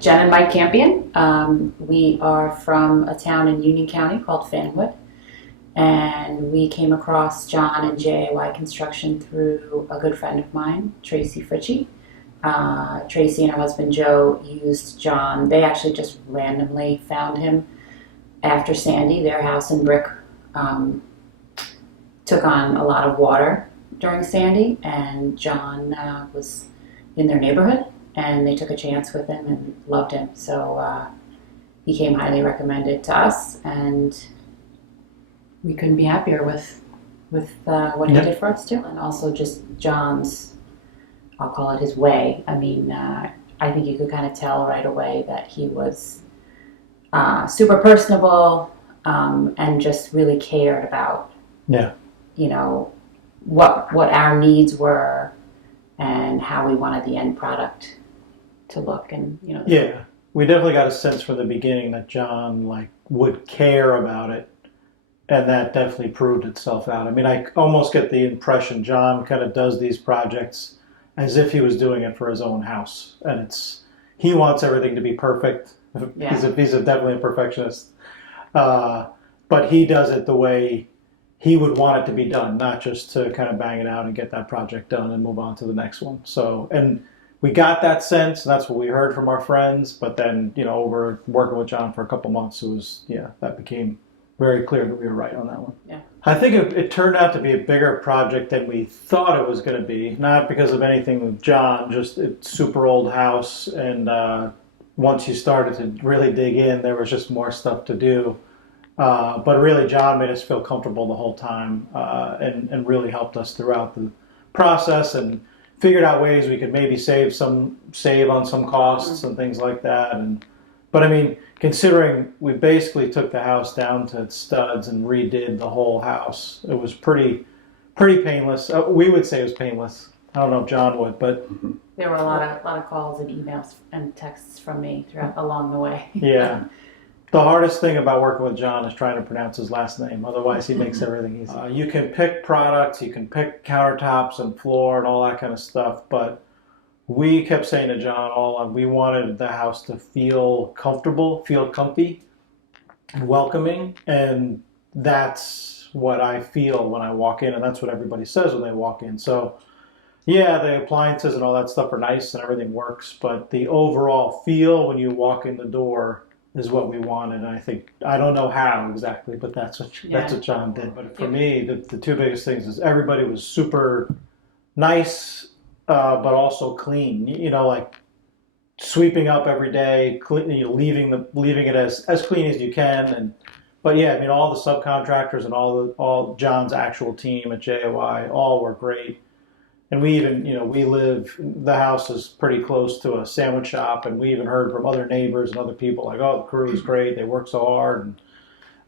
Jen and Mike Campion. We are from a town in Union County called Fanwood, and we came across John and JAY Construction through a good friend of mine, Tracy Fritchie. Tracy and her husband Joe used John. They actually just randomly found him after Sandy. Their house in Brick took on a lot of water during Sandy, and John was in their neighborhood, and they took a chance with him and loved him. So he came highly recommended to us, and we couldn't be happier with what he did for us too, and also just John's, I'll call it his way. I mean, I think you could kind of tell right away that he was super personable and just really cared about, you know, what our needs were and how we wanted the end product to look, and Yeah, we definitely got a sense from the beginning that John would care about it, and that definitely proved itself out. I mean, I almost get the impression John kind of does these projects as if he was doing it for his own house, and he wants everything to be perfect. Yeah. He's definitely a perfectionist, but he does it the way he would want it to be done, not just to kind of bang it out and get that project done and move on to the next one. So, and we got that sense, and that's what we heard from our friends. But then, over working with John for a couple months, that became very clear that we were right on that one. Yeah. I think it turned out to be a bigger project than we thought it was going to be, not because of anything with John, just it's super old house, and once you started to really dig in, there was just more stuff to do. But really, John made us feel comfortable the whole time, and really helped us throughout the process, and figured out ways we could maybe save on some costs and things like that. But I mean, considering we basically took the house down to its studs and redid the whole house, it was pretty painless. We would say it was painless. I don't know if John would, but there were a lot of calls and emails and texts from me along the way. Yeah. The hardest thing about working with John is trying to pronounce his last name. Otherwise, he makes everything easy. You can pick products, you can pick countertops and floor and all that kind of stuff, but we kept saying to John all along, we wanted the house to feel comfortable, feel comfy, and welcoming, and that's what I feel when I walk in, and that's what everybody says when they walk in. So, yeah, the appliances and all that stuff are nice and everything works, but the overall feel when you walk in the door is what we wanted. And I don't know how exactly, but that's what John did. But for me, the two biggest things is everybody was super nice, but also clean. Like sweeping up every day, leaving it as clean as you can. But yeah, I mean, all the subcontractors and all John's actual team at JAY all were great. And we even, the house is pretty close to a sandwich shop, and we even heard from other neighbors and other people like, oh, the crew is great, they work so hard.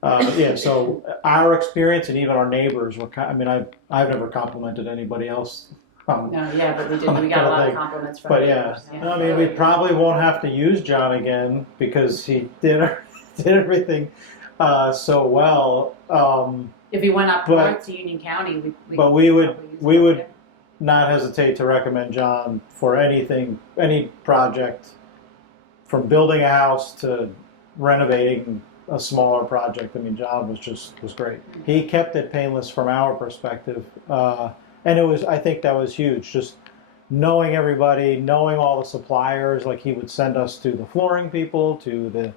And so our experience and even our neighbors were, I've never complimented anybody else. But we got a lot of compliments from neighbors. I mean, we probably won't have to use John again because he did everything so well. If he went up north to Union County, we would not hesitate to recommend John for any project, from building a house to renovating a smaller project. I mean, John was great. He kept it painless from our perspective, and I think that was huge. Just knowing everybody, knowing all the suppliers. Like, he would send us to the flooring people, to the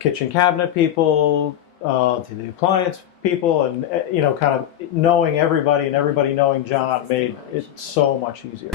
kitchen cabinet people, to the appliance people, and kind of knowing everybody and everybody knowing John made it so much easier.